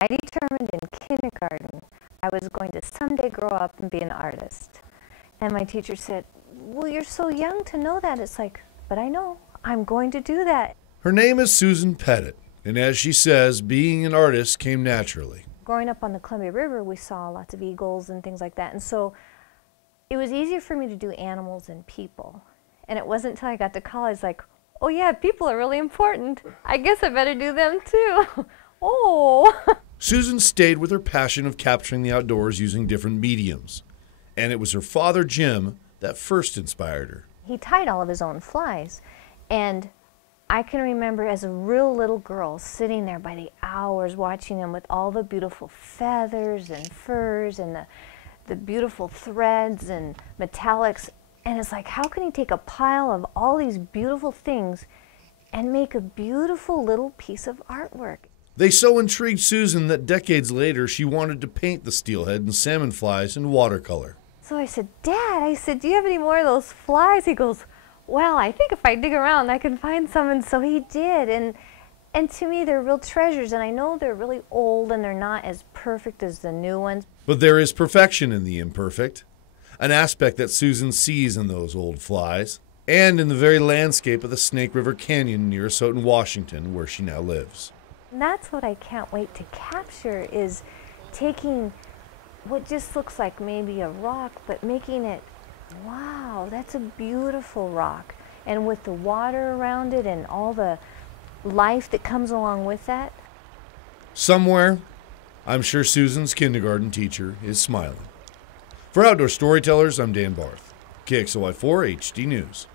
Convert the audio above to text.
I determined in kindergarten I was going to someday grow up and be an artist. And my teacher said, well, you're so young to know that. It's like, but I know, I'm going to do that. Her name is Susan Pettit, and as she says, being an artist came naturally. Growing up on the Columbia River, we saw lots of eagles and things like that. And so it was easier for me to do animals than people. And it wasn't until I got to college like, oh yeah, people are really important. I guess I better do them too. Oh. Susan stayed with her passion of capturing the outdoors using different mediums. And it was her father, Jim, that first inspired her. He tied all of his own flies. And I can remember as a real little girl sitting there by the hours watching him with all the beautiful feathers and furs and the beautiful threads and metallics. And it's like, how can he take a pile of all these beautiful things and make a beautiful little piece of artwork? They so intrigued Susan that decades later she wanted to paint the steelhead and salmon flies in watercolor. So I said, Dad, do you have any more of those flies? He goes, well, I think if I dig around I can find some. And so he did. And to me, they're real treasures. And I know they're really old and they're not as perfect as the new ones. But there is perfection in the imperfect, an aspect that Susan sees in those old flies and in the very landscape of the Snake River Canyon near Soton, Washington, where she now lives. And that's what I can't wait to capture, is taking what just looks like maybe a rock, but making it, wow, that's a beautiful rock. And with the water around it and all the life that comes along with that. Somewhere, I'm sure Susan's kindergarten teacher is smiling. For Outdoor Storytellers, I'm Dan Barth, KXLY4 HD News.